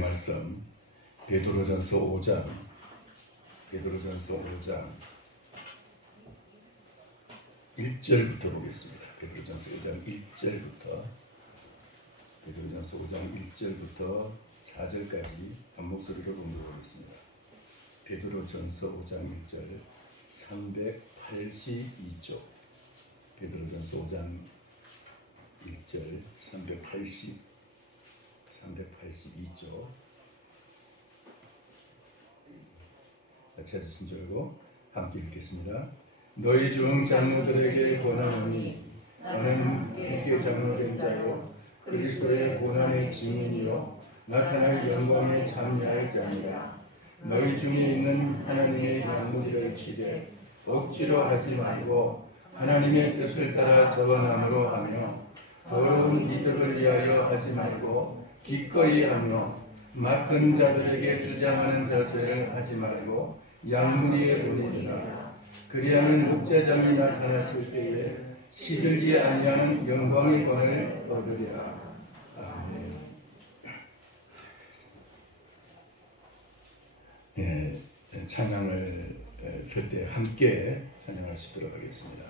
말씀 베드로전서 5장 1절부터 보겠습니다. 베드로전서 5장 1절부터 4절까지 한 목소리로 공부하겠습니다. 베드로전서 5장 1절 382쪽 베드로전서 5장 1절 382쪽 찾으신 줄 알고 함께 읽겠습니다. 너희 중 장로들에게 권하노니 나는 함께 장로된 자요 그리스도의 고난의 증인이요 나타날 영광에 참여할 자니라. 너희 중에 있는 하나님의 양무리를 취되 억지로 하지 말고 하나님의 뜻을 따라 적어남으로 하며 더러운 이득을 위하여 하지 말고 기꺼이 하며 맡은 자들에게 주장하는 자세를 하지 말고 양무리에 보내리라. 그리하면 목자장이 나타났을 때에 시들지 아니하는 영광의 권을 얻으리라. 아멘. 찬양을 그때 함께 찬양하시도록 하겠습니다.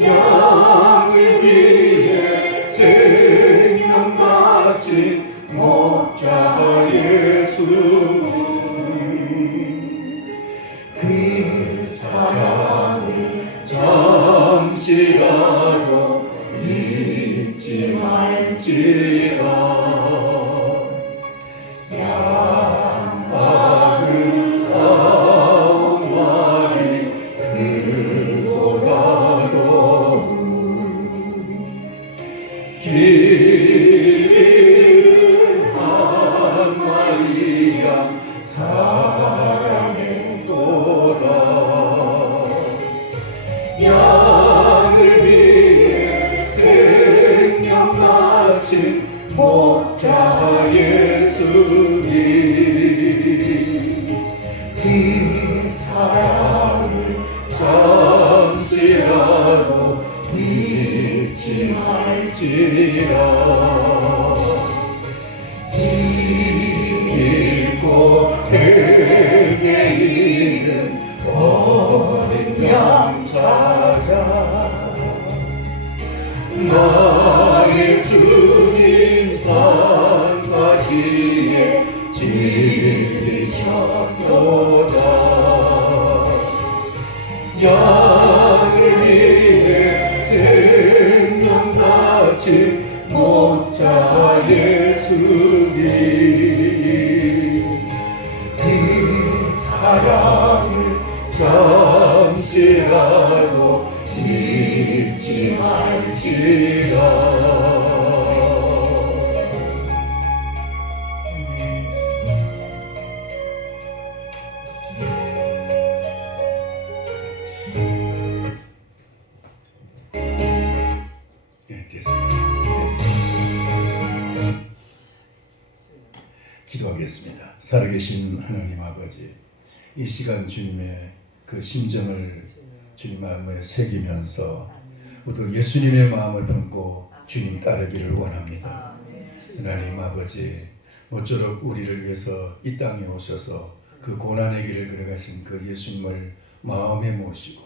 양을 위해 생명 바친 목자 예수님 그 사랑을 잠시라도 잊지 말지라. 길은 한 마리야 사랑했도다. 양을 위해 생명 바친 목자 예수님 그 사랑을 잠시라도 잊지 말지라. 잃고 헤매이는 어린 양 찾아 나의 주님 산가시에 진리셨도다. 양을 위해 생명 바친 목자 예수님 그 사랑을 잠시라도 잊지 말지라. 기도하겠습니다. 살아계신 하나님 아버지, 이 시간 주님의 그 심정을 주님 마음에 새기면서 모두 예수님의 마음을 품고 주님 따르기를 원합니다. 하나님 아버지, 모쪼록 우리를 위해서 이 땅에 오셔서 그 고난의 길을 걸어가신 그 예수님을 마음에 모시고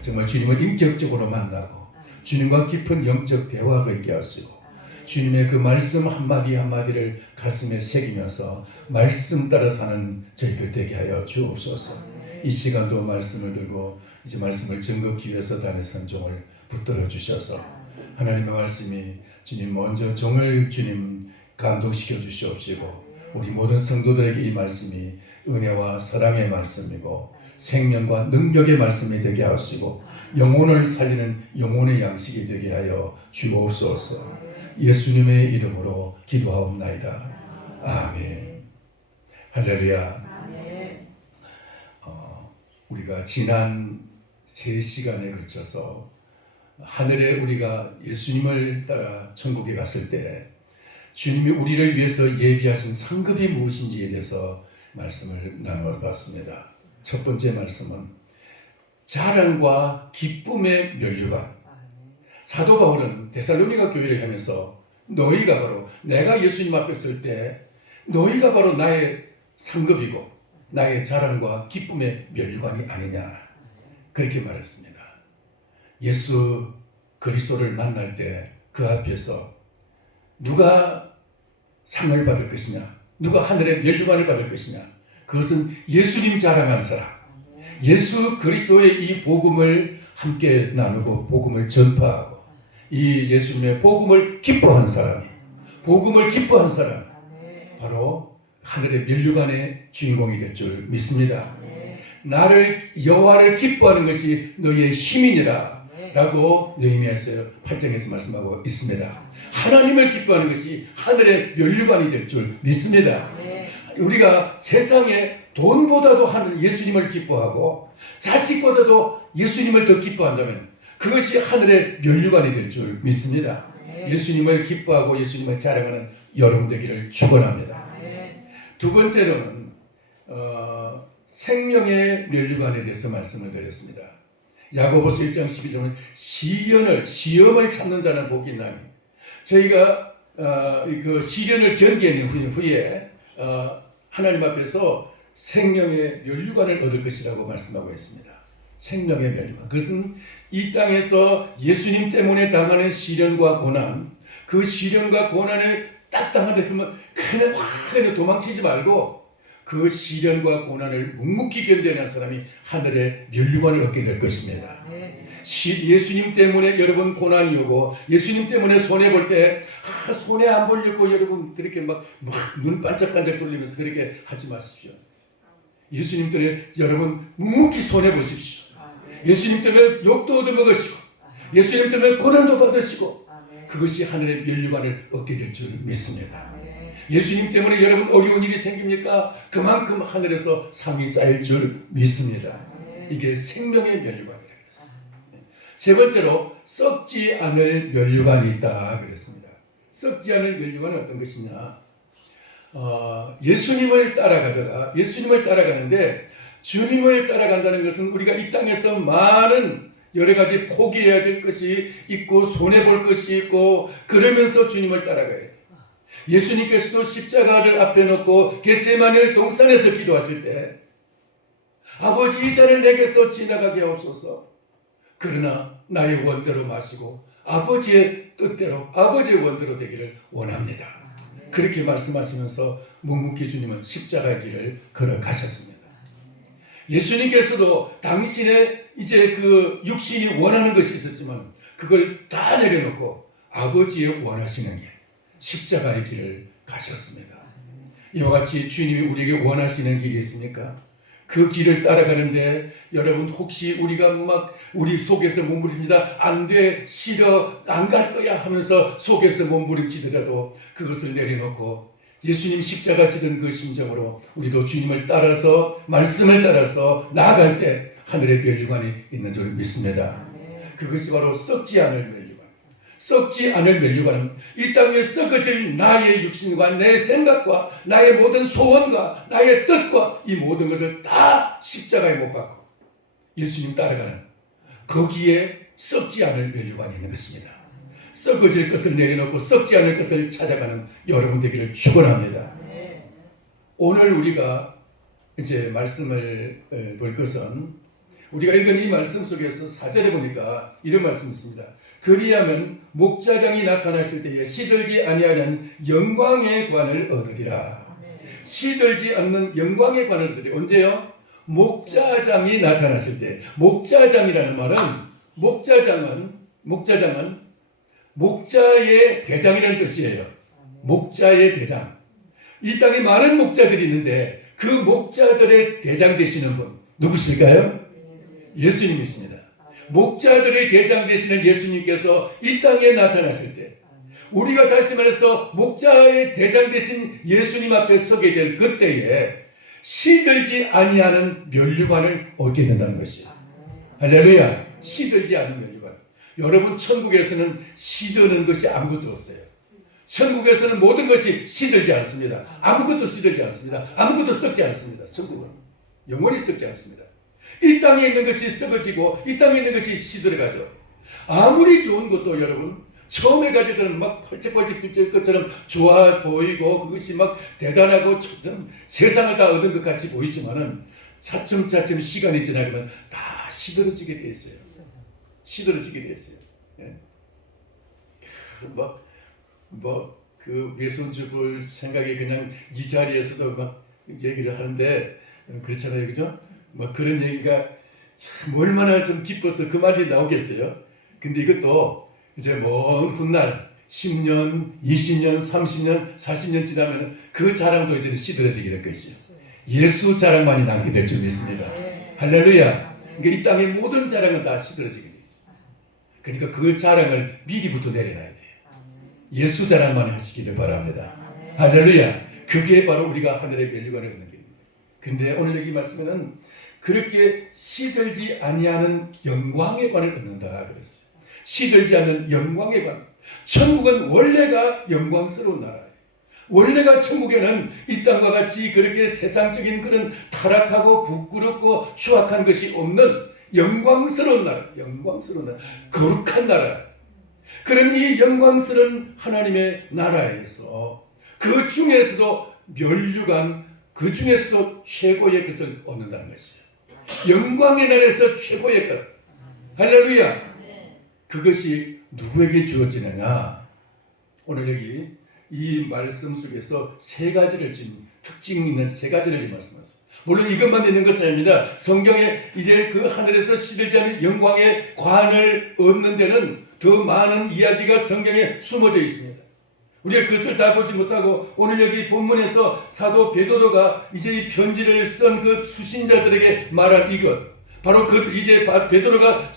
정말 주님을 인격적으로 만나고 주님과 깊은 영적 대화가 있게 하시고 주님의 그 말씀 한마디 한마디를 가슴에 새기면서 말씀 따라 사는 저희들 되게 하여 주옵소서. 이 시간도 말씀을 들고 이제 말씀을 증거하기 위해서 다니선 종을 붙들어 주셔서 하나님의 말씀이 주님 먼저 종을 주님 감동시켜 주시옵시고 우리 모든 성도들에게 이 말씀이 은혜와 사랑의 말씀이고 생명과 능력의 말씀이 되게 하시고 영혼을 살리는 영혼의 양식이 되게 하여 주옵소서. 예수님의 이름으로 기도하옵나이다. 아멘. 할렐루야. 우리가 지난 3시간에 걸쳐서 하늘에 우리가 예수님을 따라 천국에 갔을 때 주님이 우리를 위해서 예비하신 상급이 무엇인지에 대해서 말씀을 나누어봤습니다. 첫 번째 말씀은 자랑과 기쁨의 면류관. 사도 바울은 데살로니가 교회를 하면서 너희가 바로 내가 예수님 앞에 설 때 너희가 바로 나의 상급이고 나의 자랑과 기쁨의 면류관이 아니냐 그렇게 말했습니다. 예수 그리스도를 만날 때 그 앞에서 누가 상을 받을 것이냐, 누가 하늘의 면류관을 받을 것이냐, 그것은 예수님 자랑한 사람, 예수 그리스도의 이 복음을 함께 나누고 복음을 전파하고 이 예수님의 복음을 기뻐한 사람이, 복음을 기뻐한 사람, 바로 하늘의 면류관의 주인공이 될 줄 믿습니다. 나를 여호와를 기뻐하는 것이 너희의 힘이니라 라고 느헤미야서 8장에서 말씀하고 있습니다. 하나님을 기뻐하는 것이 하늘의 면류관이 될 줄 믿습니다. 우리가 세상에 돈보다도 하는 예수님을 기뻐하고 자식보다도 예수님을 더 기뻐한다면 그것이 하늘의 면류관이 될 줄 믿습니다. 예수님을 기뻐하고 예수님을 자랑하는 여러분 되기를 축원합니다. 두 번째로는 생명의 면류관에 대해서 말씀을 드렸습니다. 야고보서 1장 12절은 시험을 참는 자는 복이 있나니 저희가 그 시련을 견디는 후에 하나님 앞에서 생명의 면류관을 얻을 것이라고 말씀하고 있습니다. 생명의 면류관. 그것은 이 땅에서 예수님 때문에 당하는 시련과 고난, 그 시련과 고난을 딱 당하는데 그러면 그냥 도망치지 말고 그 시련과 고난을 묵묵히 견뎌내는 사람이 하늘의 면류관을 얻게 될 것입니다. 예수님 때문에 여러분 고난이 오고 예수님 때문에 손해볼 때 손해 안 보려고 여러분 그렇게 막 눈 반짝반짝 돌리면서 그렇게 하지 마십시오. 예수님 때문에 여러분 묵묵히 손해보십시오. 예수님 때문에 욕도 얻어먹으시고 예수님 때문에 고난도 받으시고 그것이 하늘의 면류관을 얻게 될 줄 믿습니다. 예수님 때문에 여러분 어려운 일이 생깁니까? 그만큼 하늘에서 상이 쌓일 줄 믿습니다. 이게 생명의 면류관이라고 했습니다. 세 번째로 썩지 않을 면류관이 있다 그랬습니다. 썩지 않을 면류관은 어떤 것이냐? 예수님을 따라가는데 주님을 따라간다는 것은 우리가 이 땅에서 많은 여러 가지 포기해야 될 것이 있고 손해볼 것이 있고 그러면서 주님을 따라가야 돼요. 예수님께서도 십자가를 앞에 놓고 겟세마네 동산에서 기도하실 때 아버지 이 잔을 내게서 지나가게 하옵소서. 그러나 나의 원대로 마시고 아버지의 뜻대로 아버지의 원대로 되기를 원합니다. 그렇게 말씀하시면서 묵묵히 주님은 십자가의 길을 걸어가셨습니다. 예수님께서도 당신의 이제 그 육신이 원하는 것이 있었지만 그걸 다 내려놓고 아버지의 원하시는 길 십자가의 길을 가셨습니다. 이와 같이 주님이 우리에게 원하시는 길이 있습니까? 그 길을 따라가는데 여러분 혹시 우리가 막 우리 속에서 몸부림치다 안 돼, 싫어, 안 갈 거야 하면서 속에서 몸부림치더라도 그것을 내려놓고 예수님 십자가 지던 그 심정으로 우리도 주님을 따라서 말씀을 따라서 나아갈 때 하늘의 면류관이 있는 줄 믿습니다. 그것이 바로 썩지 않을 면류관. 썩지 않을 면류관은 이 땅에 썩어질 나의 육신과 내 생각과 나의 모든 소원과 나의 뜻과 이 모든 것을 다 십자가에 못 박고 예수님 따라가는 거기에 썩지 않을 면류관이 있는 것입니다. 썩어질 것을 내려놓고 썩지 않을 것을 찾아가는 여러분 되기를 축원합니다. 오늘 우리가 이제 말씀을 볼 것은 우리가 읽은 이 말씀 속에서 4절에 보니까 이런 말씀이 있습니다. 그리하면 목자장이 나타났을 때에 시들지 아니하는 영광의 관을 얻으리라. 시들지 않는 영광의 관을 얻으리라. 언제요? 목자장이 나타났을 때, 목자장이라는 말은 목자장은 목자의 대장이라는 뜻이에요. 목자의 대장. 이 땅에 많은 목자들이 있는데 그 목자들의 대장 되시는 분 누구실까요? 예수님이십니다. 목자들의 대장 되시는 예수님께서 이 땅에 나타났을 때 우리가 다시 말해서 목자의 대장 되신 예수님 앞에 서게 될 그때에 시들지 아니하는 면류관을 얻게 된다는 것이에요. 할렐루야. 시들지 않은 면류관. 여러분, 천국에서는 시드는 것이 아무것도 없어요. 천국에서는 모든 것이 시들지 않습니다. 아무것도 시들지 않습니다. 아무것도 썩지 않습니다. 천국은 영원히 썩지 않습니다. 이 땅에 있는 것이 썩어지고 이 땅에 있는 것이 시들어가죠. 아무리 좋은 것도 여러분 처음에 가질 때는 막 펄쩍펄쩍 빛질 것처럼 좋아 보이고 그것이 막 대단하고 세상을 다 얻은 것 같이 보이지만은 차츰차츰 시간이 지나면 다 시들어지게 돼 있어요. 시들어지게 돼 있어요. 예. 그 외손주들 생각에 그냥 이 자리에서도 막 얘기를 하는데 그렇잖아요, 그죠? 막 그런 얘기가 참 얼마나 좀 기뻐서 그 말이 나오겠어요. 근데 이것도 이제 먼 훗날 10년, 20년, 30년, 40년 지나면 그 자랑도 이제 시들어지게 될 것이에요. 예수 자랑만이 남게 될 줄 믿습니다. 할렐루야. 그러니까 이 땅의 모든 자랑은 다 시들어지게 돼 있어요. 그러니까 그 자랑을 미리부터 내려놔야 돼요. 예수 자랑만 하시기를 바랍니다. 할렐루야. 그게 바로 우리가 하늘의 면류관을 얻는 길입니다. 근데 오늘 여기 말씀에는 그렇게 시들지 아니하는 영광의 관을 얻는다 그랬어요. 시들지 않는 영광의 관. 천국은 원래가 영광스러운 나라예요. 원래가 천국에는 이 땅과 같이 그렇게 세상적인 그런 타락하고 부끄럽고 추악한 것이 없는 영광스러운 나라, 영광스러운 나라, 거룩한 나라. 그런 이 영광스러운 하나님의 나라에서 그 중에서도 면류관, 그 중에서도 최고의 것을 얻는다는 것이에요. 영광의 나라에서 최고의 것. 할렐루야. 그것이 누구에게 주어지느냐? 오늘 여기 이 말씀 속에서 세 가지를 지금 특징 있는 세 가지를 말씀하셨어요. 물론 이것만 있는 것은 아닙니다. 성경에 이제 그 하늘에서 시들지 않은 영광의 관을 얻는 데는 더 많은 이야기가 성경에 숨어져 있습니다. 우리가 그것을 다 보지 못하고 오늘 여기 본문에서 사도 베드로가 이제 이 편지를 쓴 그 수신자들에게 말한 이것, 바로 그 이제 베드로가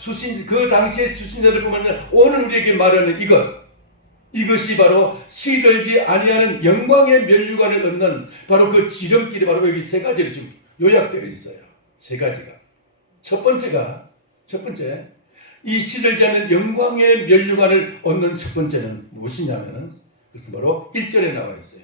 그 당시의 수신자들 보면 오늘 우리에게 말하는 이것이 바로 시들지 아니하는 영광의 면류관을 얻는 바로 그 지름길이 바로 여기 세 가지로 지금 요약되어 있어요. 세 가지가. 첫 번째, 이 시들지 않는 영광의 면류관을 얻는 첫 번째는 무엇이냐면은 그것은 바로 1절에 나와 있어요.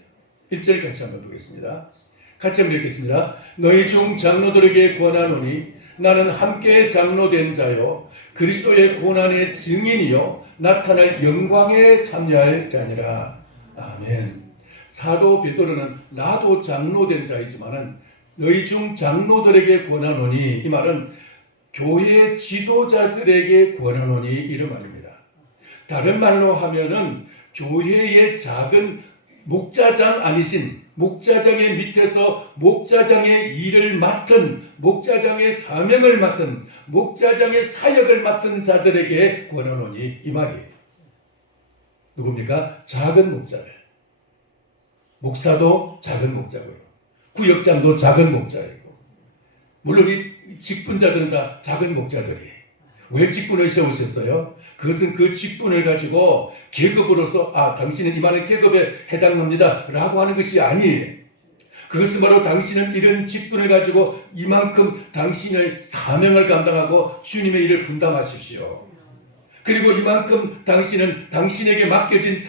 1절 같이 한번 보겠습니다. 같이 한번 읽겠습니다. 너희 중 장로들에게 권하노니 나는 함께 장로된 자요 그리스도의 고난의 증인이요 나타날 영광에 참여할 자니라. 아멘. 사도 베드로는 나도 장로된 자이지만은 너희 중 장로들에게 권하노니, 이 말은 교회 지도자들에게 권하노니 이런 말입니다. 다른 말로 하면은 교회의 작은 목자장 아니신 목자장의 밑에서 목자장의 일을 맡은, 목자장의 사명을 맡은, 목자장의 사역을 맡은 자들에게 권하노니 이 말이에요. 누굽니까? 작은 목자들. 목사도 작은 목자고요. 구역장도 작은 목자이고, 물론 이 직분자들은 다 작은 목자들이에요. 왜 직분을 세우셨어요? 그것은 그 직분을 가지고 계급으로서 당신은 이만한 계급에 해당합니다 라고 하는 것이 아니에요. 그것은 바로 당신은 이런 직분을 가지고 이만큼 당신의 사명을 감당하고 주님의 일을 분담하십시오. 그리고 이만큼 당신은 당신에게 맡겨진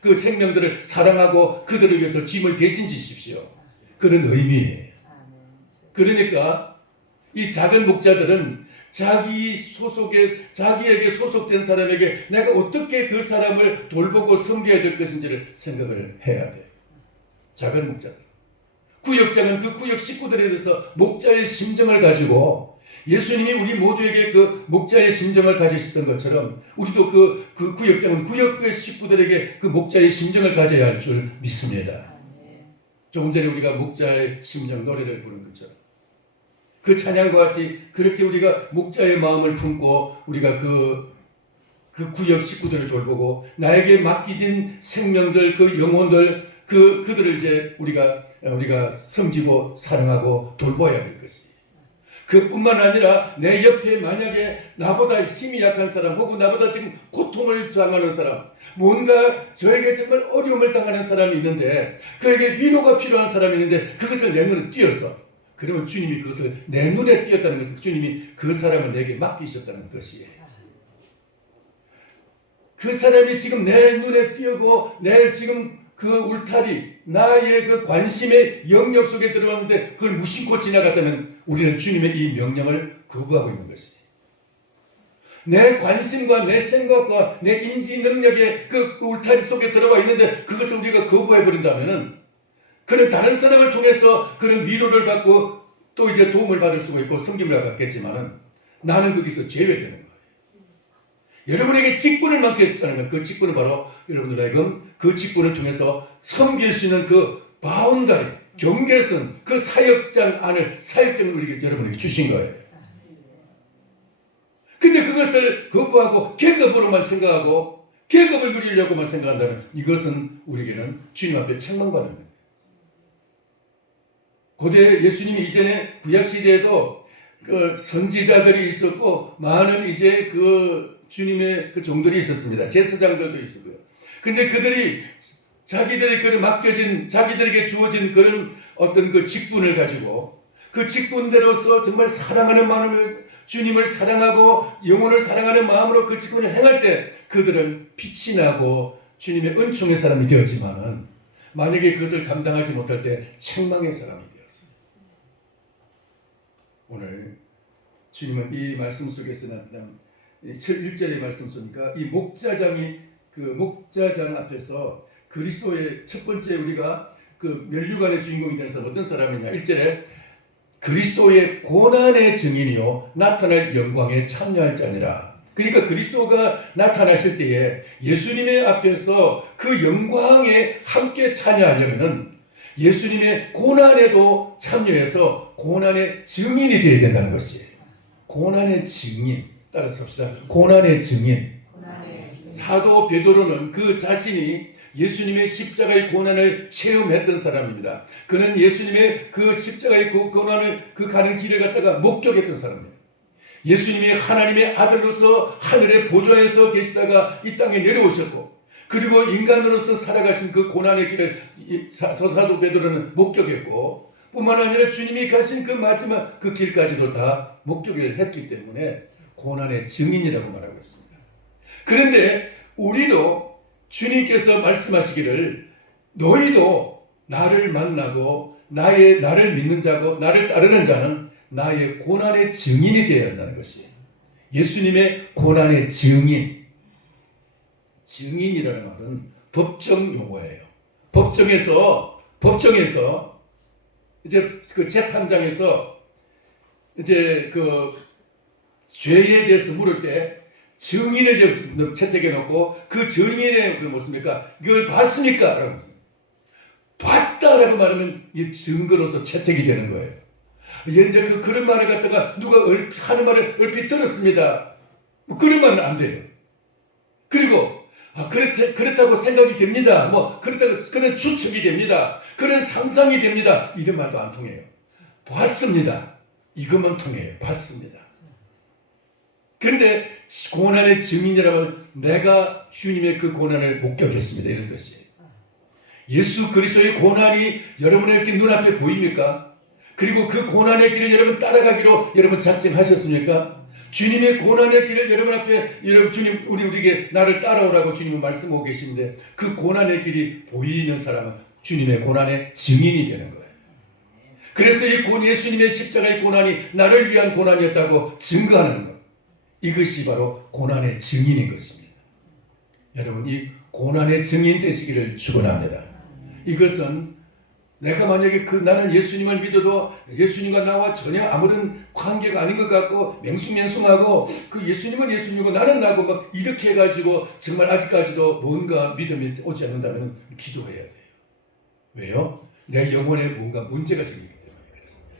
그 생명들을 사랑하고 그들을 위해서 짐을 대신 지십시오. 그런 의미예요. 그러니까 이 작은 목자들은 자기에게 소속된 사람에게 내가 어떻게 그 사람을 돌보고 섬겨야 될 것인지를 생각을 해야 돼요. 작은 목자들. 구역장은 그 구역 식구들에 대해서 목자의 심정을 가지고, 예수님이 우리 모두에게 그 목자의 심정을 가지셨던 것처럼 우리도 그 구역장은 구역 식구들에게 그 목자의 심정을 가져야 할 줄 믿습니다. 조금 전에 우리가 목자의 심정 노래를 부른 것처럼 그 찬양과 같이 그렇게 우리가 목자의 마음을 품고 우리가 그 구역 식구들을 돌보고 나에게 맡기진 생명들, 그 영혼들, 그들을 이제 우리가 섬기고 사랑하고 돌봐야 될 것이. 그뿐만 아니라 내 옆에 만약에 나보다 힘이 약한 사람 혹은 나보다 지금 고통을 당하는 사람, 뭔가 저에게 정말 어려움을 당하는 사람이 있는데 그에게 위로가 필요한 사람이 있는데 그것을 내 눈에 띄어서, 그러면 주님이 그것을 내 눈에 띄었다는 것은 주님이 그 사람을 내게 맡기셨다는 것이에요. 그 사람이 지금 내 눈에 띄고 내 지금 그 울타리, 나의 그 관심의 영역 속에 들어왔는데 그걸 무심코 지나갔다면 우리는 주님의 이 명령을 거부하고 있는 것이에요. 내 관심과 내 생각과 내 인지 능력의 그 울타리 속에 들어와 있는데 그것을 우리가 거부해버린다면 그는 다른 사람을 통해서 그런 위로를 받고 또 이제 도움을 받을 수가 있고 섬김을 받겠지만은 나는 거기서 제외되는 거예요. 여러분에게 직분을 맡겼다는 그 직분은 바로 여러분들에게 그 직분을 통해서 섬길 수 있는 그 바운다리, 경계선, 그 사역장을 우리에게 여러분에게 주신 거예요. 근데 그것을 거부하고 계급으로만 생각하고 계급을 누리려고만 생각한다면 이것은 우리에게는 주님 앞에 책망받는 거예요. 고대 예수님이 이전에 구약시대에도 그 선지자들이 있었고 많은 이제 그 주님의 그 종들이 있었습니다. 제사장들도 있었고요. 근데 그들이 자기들에게 맡겨진, 자기들에게 주어진 그런 어떤 그 직분을 가지고 그 직분대로서 정말 사랑하는 마음을, 주님을 사랑하고 영혼을 사랑하는 마음으로 그 직분을 행할 때 그들은 빛이 나고 주님의 은총의 사람이 되었지만은 만약에 그것을 감당하지 못할 때 책망의 사람이 되었어요. 오늘 주님은 이 말씀 속에서 나타난 1절의 말씀 속이니까 이 목자장이 그 목자장 앞에서 그리스도의 첫 번째 우리가 그 면류관의 주인공이 되는 사람 어떤 사람이냐. 1절에 그리스도의 고난의 증인이요 나타날 영광에 참여할 자니라. 그러니까 그리스도가 나타나실 때에 예수님의 앞에서 그 영광에 함께 참여하려면은 예수님의 고난에도 참여해서 고난의 증인이 되어야 된다는 것이에요. 고난의 증인. 따라서 합시다. 고난의 증인. 사도 베드로는 그 자신이 예수님의 십자가의 고난을 체험했던 사람입니다. 그는 예수님의 그 십자가의 그 고난을 그 가는 길을 갖다가 목격했던 사람입니다. 예수님이 하나님의 아들로서 하늘의 보좌에서 계시다가 이 땅에 내려오셨고 그리고 인간으로서 살아가신 그 고난의 길을 사도 베드로는 목격했고 뿐만 아니라 주님이 가신 그 마지막 그 길까지도 다 목격을 했기 때문에 고난의 증인이라고 말하고 있습니다. 그런데 우리도 주님께서 말씀하시기를 너희도 나를 만나고 나를 믿는 자고 나를 따르는 자는 나의 고난의 증인이 되어야 한다는 것이에요. 예수님의 고난의 증인. 증인이라는 말은 법정 용어예요. 법정에서 이제 그 재판장에서 이제 그 죄에 대해서 물을 때 증인을 이제 채택해 놓고 그 증인의 그 무엇입니까? 이걸 봤습니까? 라고 했습니다. 봤다라고 말하면 이 증거로서 채택이 되는 거예요. 이제 그런 말을 갖다가 누가 하는 말을 얼핏 들었습니다. 뭐 그러면 안 돼요. 그리고 그렇다고 생각이 됩니다. 그런 추측이 됩니다. 그런 상상이 됩니다. 이런 말도 안 통해요. 봤습니다. 이것만 통해요. 봤습니다. 그런데 고난의 증인이라면 내가 주님의 그 고난을 목격했습니다. 이런 뜻이에요. 예수 그리스도의 고난이 여러분의 눈앞에 보입니까? 그리고 그 고난의 길을 여러분 따라가기로 여러분 작정하셨습니까? 주님의 고난의 길을 여러분 앞에 주님 우리에게 나를 따라오라고 주님은 말씀하고 계신데 그 고난의 길이 보이는 사람은 주님의 고난의 증인이 되는 거예요. 그래서 이 예수님의 십자가의 고난이 나를 위한 고난이었다고 증거하는 것. 이것이 바로 고난의 증인인 것입니다. 여러분 이 고난의 증인 되시기를 축원합니다. 이것은 내가 만약에 나는 예수님을 믿어도 예수님과 나와 전혀 아무런 관계가 아닌 것 같고 맹숭맹숭하고 그 예수님은 예수님이고 나는 나고 막 이렇게 해가지고 정말 아직까지도 뭔가 믿음이 오지 않는다면 기도해야 돼요. 왜요? 내 영혼에 뭔가 문제가 생기기 때문에 그렇습니다.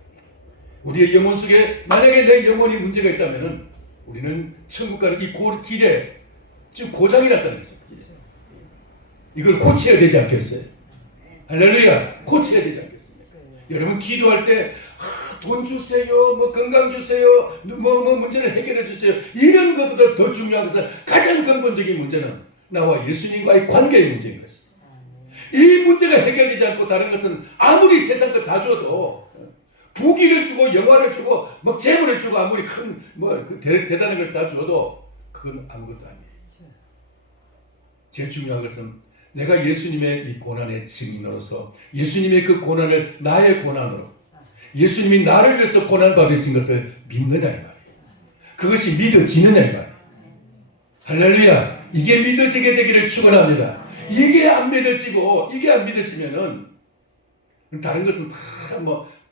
우리의 영혼 속에 만약에 내 영혼이 문제가 있다면은 우리는 천국 가는 이 길에 지금 고장이 났다는 것입니다. 이걸 고쳐야 되지 않겠어요? 할렐루야! 고쳐야 되지 않겠습니까? 여러분 기도할 때 돈 주세요, 뭐 건강 주세요, 뭐 문제를 해결해 주세요. 이런 것보다 더 중요한 것은 가장 근본적인 문제는 나와 예수님과의 관계의 문제인 것입니다. 이 문제가 해결되지 않고 다른 것은 아무리 세상 것 다 줘도 부귀를 주고 영화를 주고 막 재물을 주고 아무리 큰 대단한 것을 다 줘도 그건 아무것도 아니에요. 제일 중요한 것은 내가 예수님의 이 고난의 증인으로서 예수님의 그 고난을 나의 고난으로 예수님이 나를 위해서 고난 받으신 것을 믿느냐 이 말이에요. 그것이 믿어지느냐 이 말이에요. 할렐루야. 이게 믿어지게 되기를 축원합니다. 이게 안 믿어지면은 다른 것은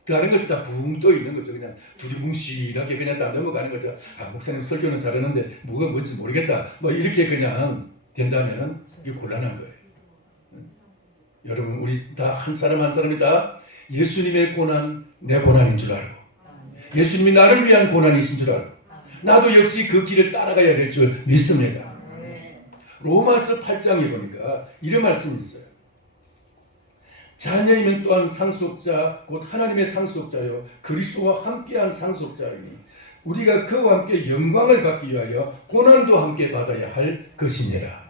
다른 것은 다 붕 떠 있는 거죠. 그냥 두리뭉실하게 그냥 다 넘어가는 거죠. 목사님 설교는 잘하는데 뭐가 뭔지 모르겠다. 이렇게 그냥 된다면 이게 곤란한 거예요. 여러분 우리 다 한 사람 한 사람이 다 예수님의 고난 내 고난인 줄 알고 예수님이 나를 위한 고난이신 줄 알고 나도 역시 그 길을 따라가야 될 줄 믿습니다. 로마서 8장에 보니까 이런 말씀이 있어요. 자녀이면 또한 상속자 곧 하나님의 상속자요 그리스도와 함께한 상속자이니 우리가 그와 함께 영광을 받기 위하여 고난도 함께 받아야 할 것이니라.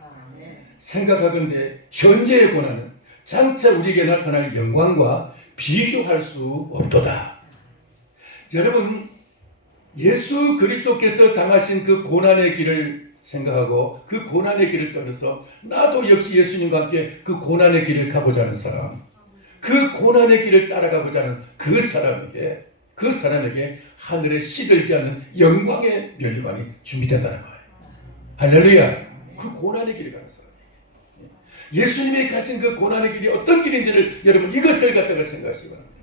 생각하건대 현재의 고난은 장차 우리에게 나타날 영광과 비교할 수 없도다. 여러분 예수 그리스도께서 당하신 그 고난의 길을 생각하고 그 고난의 길을 떠나서 나도 역시 예수님과 함께 그 고난의 길을 가고자 하는 사람, 그 고난의 길을 따라가고자 하는 그 사람에게 하늘에 시들지 않는 영광의 면류관이 준비된다는 거예요. 할렐루야. 그 고난의 길을 가는 사람. 예수님이 가신 그 고난의 길이 어떤 길인지를 여러분 이것을 갖다가 생각하시기 바랍니다.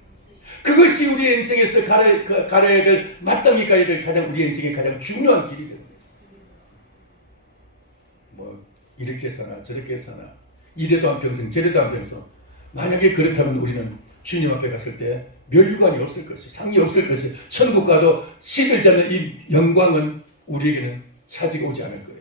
그것이 우리 인생에서 가야 될 마땅히 가야 될 가장 우리 인생의 가장 중요한 길이 되는 것입니다. 이렇게 해서나 저렇게 해서나 이래도 한평생 저래도 한평생 만약에 그렇다면 우리는 주님 앞에 갔을 때 멸류관이 없을 것이 상이 없을 것이 천국 가도 시들지 않는 이 영광은 우리에게는 차지가 오지 않을 거예요.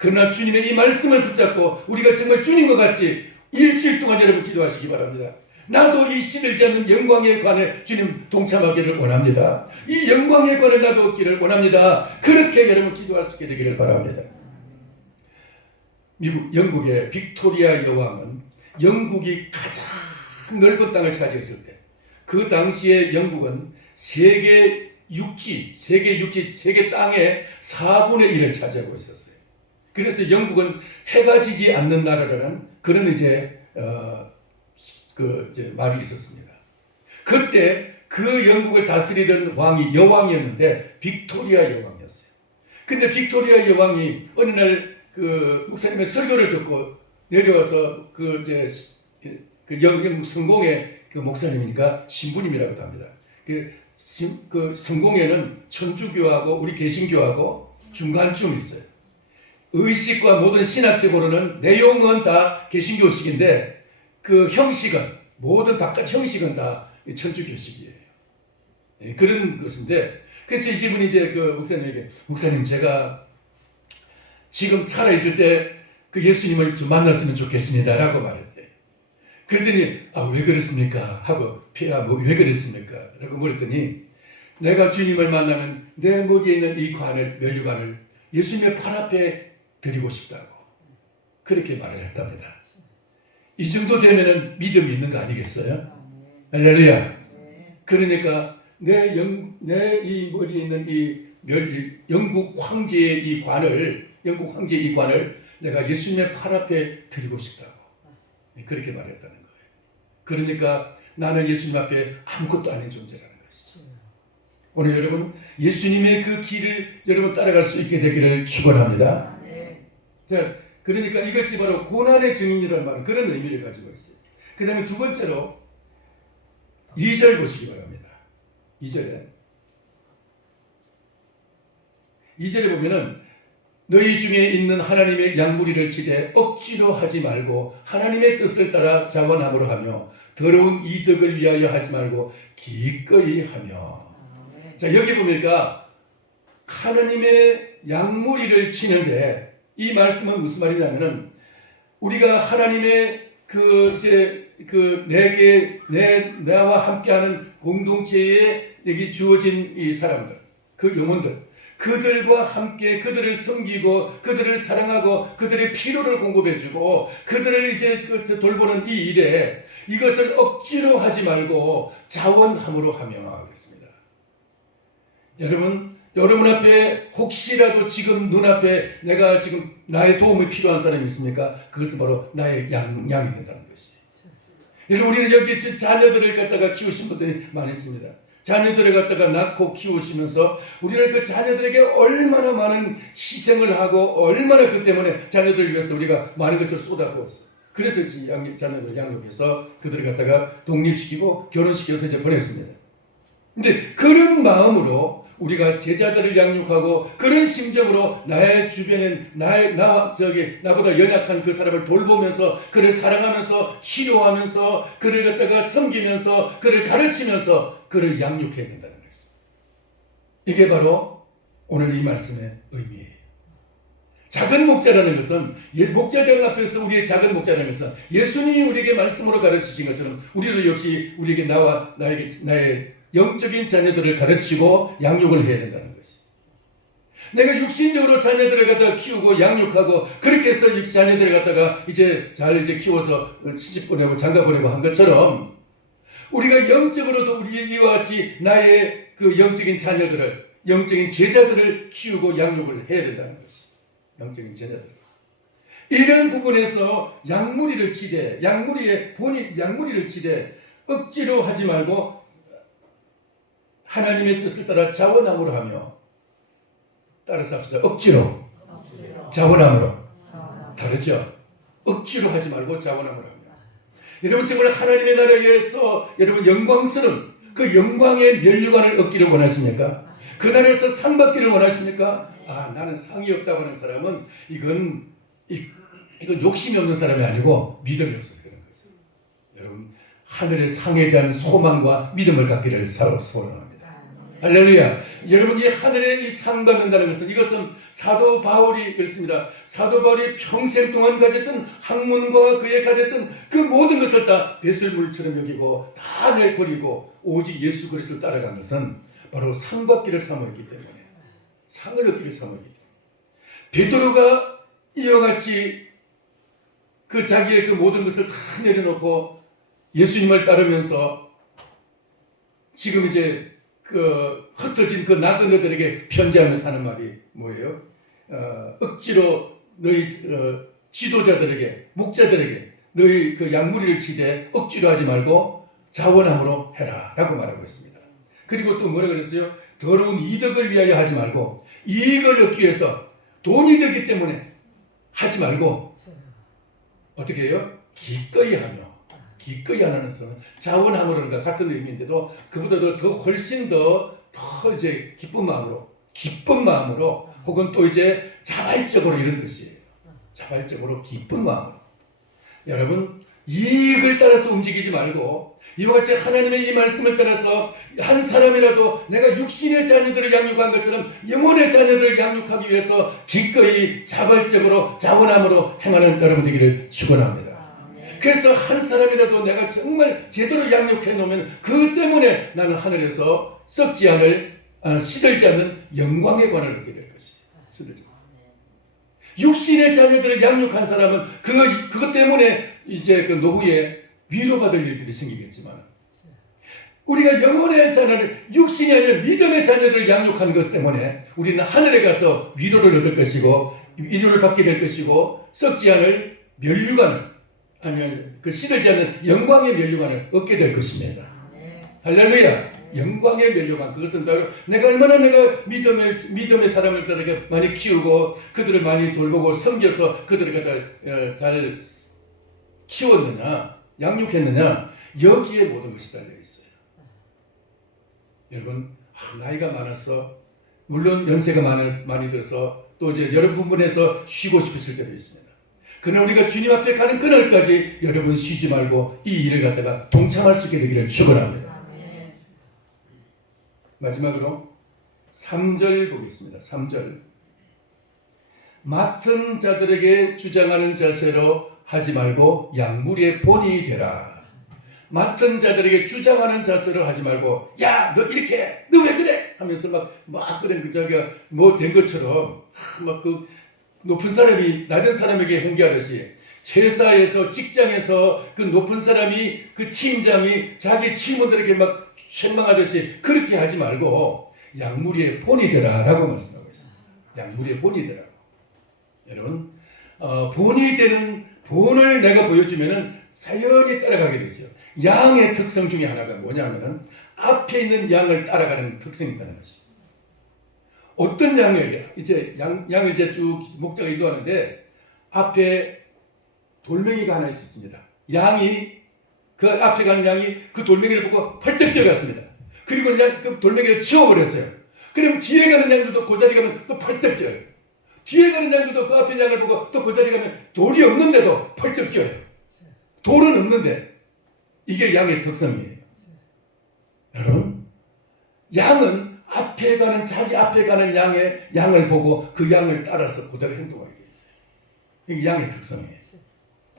그러나 주님의 이 말씀을 붙잡고 우리가 정말 주님과 같이 일주일 동안 여러분 기도하시기 바랍니다. 나도 이 시들지 않는 영광의 관에 주님 동참하기를 원합니다. 이 영광의 관에 나도 얻기를 원합니다. 그렇게 여러분 기도할 수 있게 되기를 바랍니다. 영국의 빅토리아 여왕은 영국이 가장 넓은 땅을 차지했을 때 그 당시에 영국은 세계 땅의 4분의 1을 차지하고 있었어요. 그래서 영국은 해가 지지 않는 나라라는 그런 이제 말이 있었습니다. 그때 그 영국을 다스리던 왕이 여왕이었는데 빅토리아 여왕이었어요. 근데 빅토리아 여왕이 어느 날 그 목사님의 설교를 듣고 내려와서 영국 성공의 그 목사님이니까 신부님이라고도 합니다. 그 성공회는 천주교하고 우리 개신교하고 중간쯤 있어요. 의식과 모든 신학적으로는 내용은 다 개신교식인데 그 형식은 모든 바깥 형식은 다 천주교식이에요. 그런 것인데 그래서 이분이 이제 그 목사님에게 목사님 제가 지금 살아있을 때 그 예수님을 좀 만났으면 좋겠습니다라고 말했대. 그랬더니 왜 그렇습니까? 하고 왜 그랬습니까? 라고 물었더니 내가 주님을 만나면 내 목에 있는 이 면류관을 예수님의 팔 앞에 드리고 싶다고 그렇게 말을 했답니다. 이 정도 되면은 믿음이 있는 거 아니겠어요? 할렐루야. 그러니까 내 이 머리에 있는 이 영국 황제의 이 관을 내가 예수님의 팔 앞에 드리고 싶다고 그렇게 말했다는 거예요. 그러니까 나는 예수님 앞에 아무것도 아닌 존재라는 것이죠. 오늘 여러분 예수님의 그 길을 여러분 따라갈 수 있게 되기를 축원합니다. 자, 그러니까 이것이 바로 고난의 증인이라는 말은 그런 의미를 가지고 있어요. 그 다음에 두 번째로 2절 보시기 바랍니다. 2절에 보면은 너희 중에 있는 하나님의 양무리를 치되 억지로 하지 말고 하나님의 뜻을 따라 자원함으로 하며 더러운 이득을 위하여 하지 말고 기꺼이 하며 자, 여기 보니까 하나님의 양무리를 치는데 이 말씀은 무슨 말이냐면은 우리가 하나님의 나와 함께하는 공동체에 여기 주어진 이 사람들, 그 영혼들, 그들과 함께 그들을 섬기고 그들을 사랑하고 그들의 필요를 공급해주고 그들을 이제 돌보는 이 일에 이것을 억지로 하지 말고 자원함으로 하며 그랬습니다. 여러분 앞에 혹시라도 지금 눈앞에 내가 지금 나의 도움이 필요한 사람이 있습니까? 그것은 바로 나의 양이 된다는 것이. 여러분, 우리는 여기 자녀들을 갖다가 키우신 분들이 많이 있습니다. 자녀들을 갖다가 낳고 키우시면서 우리는 그 자녀들에게 얼마나 많은 희생을 하고 얼마나 그 때문에 자녀들을 위해서 우리가 많은 것을 쏟아부었어요. 그래서 자녀들을 양육해서 그들을 갖다가 독립시키고 결혼시켜서 이제 보냈습니다. 근데 그런 마음으로 우리가 제자들을 양육하고 그런 심정으로 나의 주변엔 나보다 연약한 그 사람을 돌보면서 그를 사랑하면서 치료하면서 그를 갖다가 섬기면서 그를 가르치면서 그를 양육해야 된다는 것입니다. 이게 바로 오늘 이 말씀의 의미예요. 작은 목자라는 것은 목자장 앞에서 우리의 작은 목자라는 것은 예수님이 우리에게 말씀으로 가르치신 것처럼 우리도 역시 우리에게 나의 영적인 자녀들을 가르치고 양육을 해야 된다는 것이. 내가 육신적으로 자녀들을 갖다가 키우고 양육하고 그렇게 해서 자녀들을 갖다가 잘 키워서 시집 보내고 장가 보내고 한 것처럼 우리가 영적으로도 이와 같이 나의 그 영적인 자녀들을 영적인 제자들을 키우고 양육을 해야 된다는 것이. 영적인 제자들. 이런 부분에서 양무리를 치되 양무리를 치되 억지로 하지 말고 하나님의 뜻을 따라 자원함으로 하며 따라서 합시다. 억지로. 자원함으로. 다르죠? 억지로 하지 말고 자원함으로 하며. 여러분 정말 하나님의 나라에서 여러분 영광스러운 그 영광의 면류관을 얻기를 원하십니까? 그 나라에서 상 받기를 원하십니까? 나는 상이 없다고 하는 사람은 이건 욕심이 없는 사람이 아니고 믿음이 없어서 그런 거죠. 여러분 하늘의 상에 대한 소망과 믿음을 갖기를 소원합니다. 할렐루야. 여러분 이 하늘의 이 상 받는다는 것은 이것은 사도 바울이 그랬습니다. 사도 바울이 평생 동안 가졌던 학문과 그에 가졌던 그 모든 것을 다 배설물처럼 여기고 다 내버리고 오직 예수 그리스도를 따라간 것은 바로 상 받기를 사모했기 때문에 상을 얻기를 사모했기 때문에 베드로가 이와 같이 그 자기의 그 모든 것을 다 내려놓고 예수님을 따르면서 지금 이제 그 흩어진 그 나그네들에게 편지하면서 하는 말이 뭐예요? 억지로 너희 지도자들에게 목자들에게 너희 그 양무리를 치되 억지로 하지 말고 자원함으로 해라 라고 말하고 있습니다. 그리고 또 뭐라 그랬어요? 더러운 이득을 위하여 하지 말고 이익을 얻기 위해서 돈이 되기 때문에 하지 말고 어떻게 해요? 기꺼이 하며 기꺼이 하는 것은 자원함으로는 같은 의미인데도 그보다도 더 훨씬 더 이제 기쁜 마음으로 혹은 또 이제 자발적으로 이런 뜻이에요. 자발적으로 기쁜 마음으로. 여러분 이익을 따라서 움직이지 말고 이와 같이 하나님의 이 말씀을 따라서 한 사람이라도 내가 육신의 자녀들을 양육한 것처럼 영혼의 자녀들을 양육하기 위해서 기꺼이 자발적으로 자원함으로 행하는 여러분 되기를 축원합니다. 그래서 한 사람이라도 내가 정말 제대로 양육해 놓으면 그 때문에 나는 하늘에서 썩지 않을 시들지 않는 영광의 관을 얻게 될 것이. 육신의 자녀들을 양육한 사람은 그것 때문에 이제 그 노후에 위로받을 일들이 생기겠지만 우리가 영혼의 자녀를 육신이 아니라 믿음의 자녀들을 양육한 것 때문에 우리는 하늘에 가서 위로를 얻을 것이고 위로를 받게 될 것이고 썩지 않을 면류관을 아니면 그 시들지 않는 영광의 면류관을 얻게 될 것입니다. 할렐루야. 영광의 면류관 그것은 바로 내가 얼마나 믿음의 사람을 따르게 많이 키우고 그들을 많이 돌보고 섬겨서 그들을 갖다 잘 키웠느냐 양육했느냐 여기에 모든 것이 달려 있어요. 여러분 나이가 많아서 물론 연세가 많이 들어서 또 이제 여러 부분에서 쉬고 싶으실 때도 있습니다. 그러나 우리가 주님 앞에 가는 그날까지 여러분 쉬지 말고 이 일을 갖다가 동참할 수 있게 되기를 축원합니다. 마지막으로 3절 보겠습니다. 3절. 맡은 자들에게 주장하는 자세로 하지 말고 양무리의 본이 되라. 맡은 자들에게 주장하는 자세로 하지 말고, 야, 너 이렇게 해, 너 왜 그래? 하면서 막 그런 그 자기가 뭐 된 것처럼 막 그 높은 사람이 낮은 사람에게 훈계하듯이, 회사에서 직장에서 그 높은 사람이 그 팀장이 자기 팀원들에게 막 책망하듯이 그렇게 하지 말고 양무리의 본이 되라라고 말씀하고 있습니다. 양무리의 본이 되라. 여러분, 본이 되는 본을 내가 보여주면은 사연히 따라가게 되죠. 양의 특성 중에 하나가 뭐냐면은 앞에 있는 양을 따라가는 특성이 있다는 것입니다. 어떤 양을 이제 양을 이제 쭉 목자가 인도하는데 앞에 돌멩이가 하나 있었습니다. 양이 그 앞에 가는 양이 그 돌멩이를 보고 펄쩍 뛰어갔습니다. 그리고 그 돌멩이를 치워버렸어요. 그럼 뒤에 가는 양들도 그 자리 가면 또 펄쩍 뛰어요. 뒤에 가는 양들도 그 앞에 양을 보고 또 그 자리 가면 돌이 없는데도 펄쩍 뛰어요. 돌은 없는데. 이게 양의 특성이에요. 여러분, 양은 자기 앞에 가는 양을 보고 그 양을 따라서 그대로 행동하게 되어 있어요. 이게 양의 특성이에요.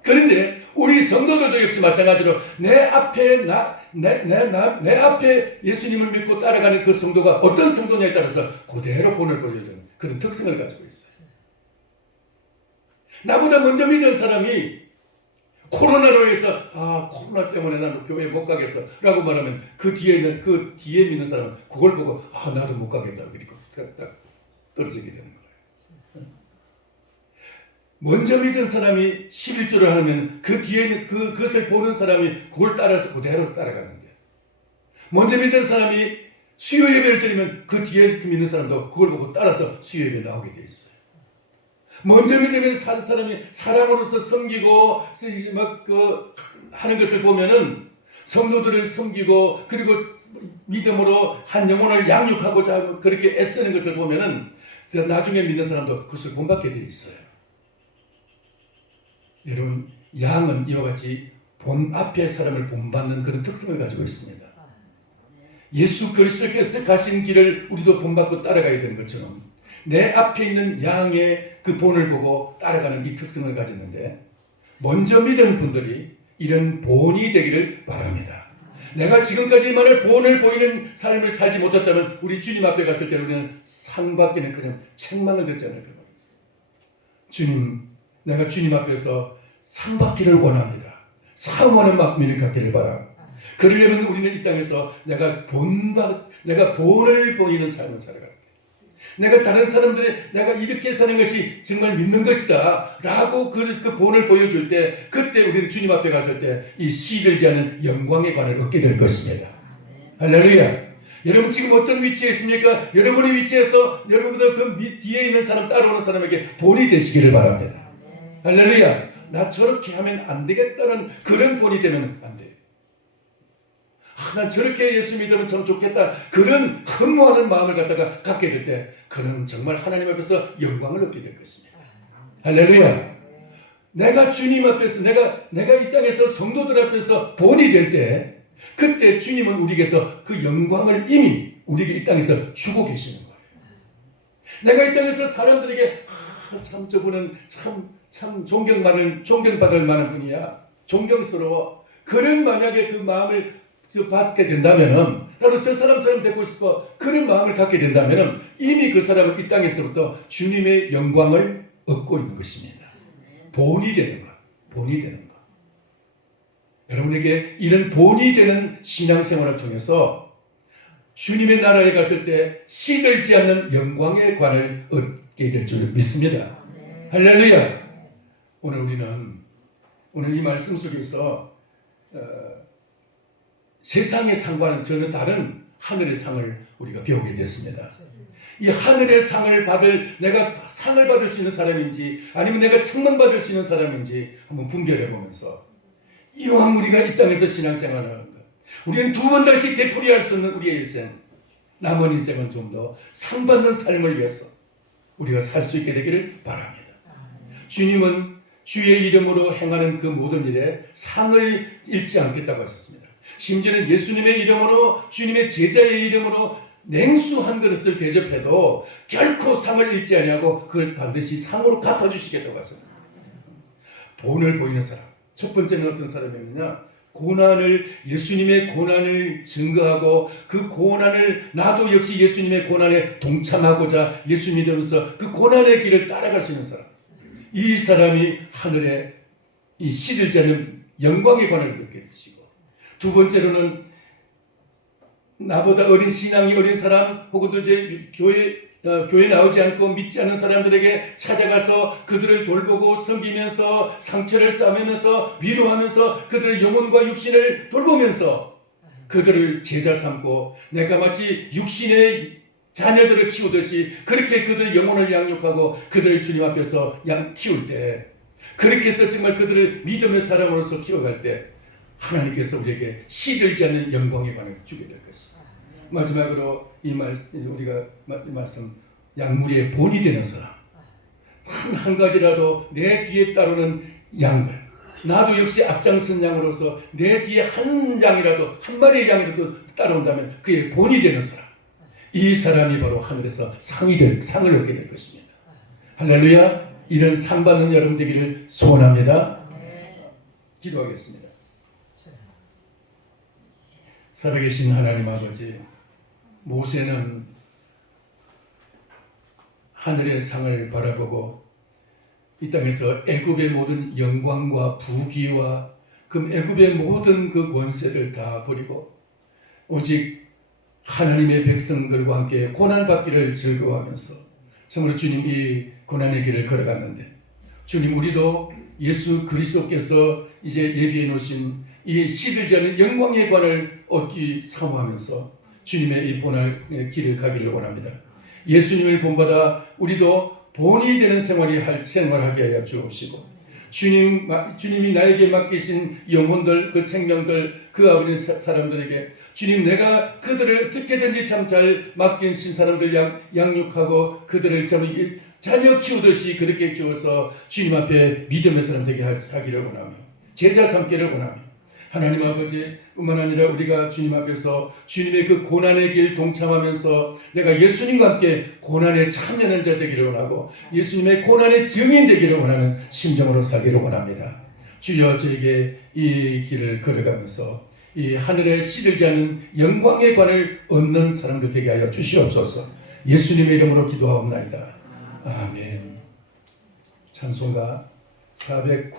그런데 우리 성도들도 역시 마찬가지로 내 앞에 예수님을 믿고 따라가는 그 성도가 어떤 성도냐에 따라서 그대로 본을 보여주는 그런 특성을 가지고 있어요. 나보다 먼저 믿은 사람이 코로나로 해서 코로나 때문에 나는 교회 못 가겠어 라고 말하면 그 뒤에 믿는 사람은 그걸 보고 나도 못 가겠다고 그리고 딱 떨어지게 되는 거예요. 먼저 믿은 사람이 11조를 하면 그 뒤에 그것을 보는 사람이 그걸 따라서 그대로 따라가는데, 먼저 믿은 사람이 수요 예배를 드리면 그 뒤에 믿는 사람도 그걸 보고 따라서 수요 예배에 나오게 돼 있어요. 먼저 믿으면 산 사람이 사랑으로서 섬기고 하는 것을 보면은 성도들을 섬기고 그리고 믿음으로 한 영혼을 양육하고자 그렇게 애쓰는 것을 보면은 나중에 믿는 사람도 그것을 본받게 돼 있어요. 여러분, 양은 이와 같이 본 앞의 사람을 본받는 그런 특성을 가지고 있습니다. 예수 그리스도께서 가신 길을 우리도 본받고 따라가야 되는 것처럼 내 앞에 있는 양의 그 본을 보고 따라가는 이 특성을 가졌는데, 먼저 믿은 분들이 이런 본이 되기를 바랍니다. 내가 지금까지만의 본을 보이는 삶을 살지 못했다면 우리 주님 앞에 갔을 때 우리는 상받기는 그냥 책망을 듣지 않을 겁니다. 주님, 내가 주님 앞에서 상받기를 원합니다. 사모하는 마음을 갖기를 바랍니다. 그러려면 우리는 이 땅에서 내가 본을 보이는 삶을 살아갑니다. 내가 다른 사람들이 내가 이렇게 사는 것이 정말 믿는 것이다 라고 그 본을 보여줄 때, 그때 우리는 주님 앞에 갔을 때 이 시들지 않은 영광의 관을 얻게 될 것입니다. 할렐루야. 여러분 지금 어떤 위치에 있습니까? 여러분의 위치에서 여러분들 그 뒤에 있는 사람, 따라오는 사람에게 본이 되시기를 바랍니다. 할렐루야. 나 저렇게 하면 안 되겠다는 그런 본이 되면 안 돼요. 난 저렇게 예수 믿으면 참 좋겠다, 그런 흠모하는 마음을 갖게 될 때 그는 정말 하나님 앞에서 영광을 얻게 될 것입니다. 할렐루야. 내가 주님 앞에서 내가 이 땅에서 성도들 앞에서 본이 될 때, 그때 주님은 우리에게서 그 영광을 이미 우리에게 이 땅에서 주고 계시는 거예요. 내가 이 땅에서 사람들에게 참 저분은 참 존경받을 만한 분이야, 존경스러워, 그런 만약에 그 마음을 받게 된다면은, 나도 저 사람처럼 되고 싶어, 그런 마음을 갖게 된다면은 이미 그 사람은 이 땅에서부터 주님의 영광을 얻고 있는 것입니다. 본이 되는 것, 본이 되는 것. 여러분에게 이런 본이 되는 신앙생활을 통해서 주님의 나라에 갔을 때 시들지 않는 영광의 관을 얻게 될 줄 믿습니다. 할렐루야. 오늘 이 말씀 속에서 세상의 상과는 전혀 다른 하늘의 상을 우리가 배우게 됐습니다. 이 하늘의 상을 내가 상을 받을 수 있는 사람인지 아니면 내가 책망받을 수 있는 사람인지 한번 분별해 보면서, 이왕 우리가 이 땅에서 신앙생활을 하는 것, 우리는 두 번 다시 되풀이할 수 있는 우리의 일생, 남은 인생은 좀 더 상받는 삶을 위해서 우리가 살 수 있게 되기를 바랍니다. 주님은 주의 이름으로 행하는 그 모든 일에 상을 잃지 않겠다고 하셨습니다. 심지어는 예수님의 이름으로, 주님의 제자의 이름으로 냉수 한 그릇을 대접해도 결코 상을 잃지 아니하고 그걸 반드시 상으로 갚아주시겠다고 하셨습니다. 본을 보이는 사람. 첫 번째는 어떤 사람이었느냐? 예수님의 고난을 증거하고 그 고난을 나도 역시 예수님의 고난에 동참하고자 예수 믿으면서 그 고난의 길을 따라갈 수 있는 사람. 이 사람이 하늘에 이 씨를 자는 영광의 관을 느끼게 되시고, 두 번째로는 나보다 어린 신앙이 어린 사람 혹은 또 이제 교회 나오지 않고 믿지 않는 사람들에게 찾아가서 그들을 돌보고 섬기면서 상처를 싸매면서 위로하면서 그들의 영혼과 육신을 돌보면서 그들을 제자 삼고 내가 마치 육신의 자녀들을 키우듯이 그렇게 그들의 영혼을 양육하고 그들을 주님 앞에서 키울 때, 그렇게 해서 정말 그들을 믿음의 사람으로서 키워갈 때 하나님께서 우리에게 시들지 않는 영광의 관을 주게 될 것입니다. 마지막으로 우리가 말씀, 약물의 본이 되는 사람. 한 가지라도 내 뒤에 따르는 양들, 나도 역시 앞장선 양으로서 내 뒤에 한 마리의 양이라도 따라온다면 그의 본이 되는 사람, 이 사람이 바로 하늘에서 상을 얻게 될 것입니다. 할렐루야. 이런 상 받는 여러분 되기를 소원합니다. 기도하겠습니다. 살아계신 하나님 아버지, 모세는 하늘의 상을 바라보고 이 땅에서 애굽의 모든 영광과 부귀와 그 애굽의 모든 그 권세를 다 버리고 오직 하나님의 백성들과 함께 고난받기를 즐거워하면서 정말 주님 이 고난의 길을 걸어갔는데, 주님 우리도 예수 그리스도께서 이제 예비해 놓으신 이 시들지 않은 영광의 관을 얻기 사모하면서 주님의 이 본의 길을 가기를 원합니다. 예수님을 본받아 우리도 본이 되는 생활하게 하여 주옵시고, 주님이 나에게 맡기신 영혼들, 그 생명들, 그 아버지 사람들에게 주님, 내가 그들을 어떻게든지 참 잘 맡기신 사람들 양육하고 그들을 참 자녀 키우듯이 그렇게 키워서 주님 앞에 믿음의 사람 되게 하기를 원하며 제자 삼기를 원하며, 하나님 아버지 뿐만 아니라 우리가 주님 앞에서 주님의 그 고난의 길 동참하면서 내가 예수님과 함께 고난에 참여하는 자 되기를 원하고 예수님의 고난의 증인 되기를 원하는 심정으로 살기를 원합니다. 주여 저에게 이 길을 걸어가면서 이 하늘에 시들지 않은 영광의 관을 얻는 사람들 되게 하여 주시옵소서. 예수님의 이름으로 기도하옵나이다. 아멘. 찬송가 490